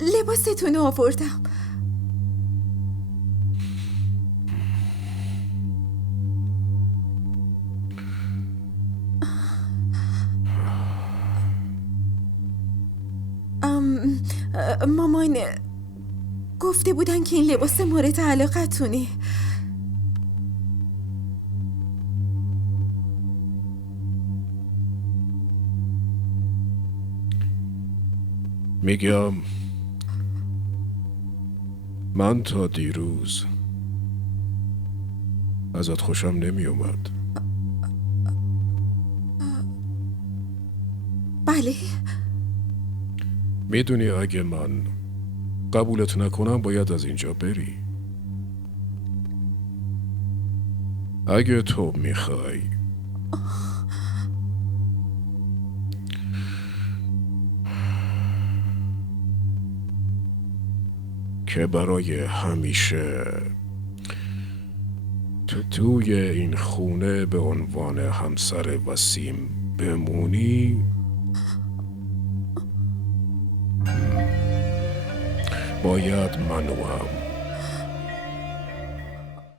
لباستون آوردم. مامان گفته بودن که این لباس مورد علاقتونه. میگم من تا دیروز ازت خوشم نمی اومد. بله. میدونی اگه من قبولت نکنم باید از اینجا بری. اگه تو میخوای که برای همیشه توی این خونه به عنوان همسر وسیم بمونی، باید منو هم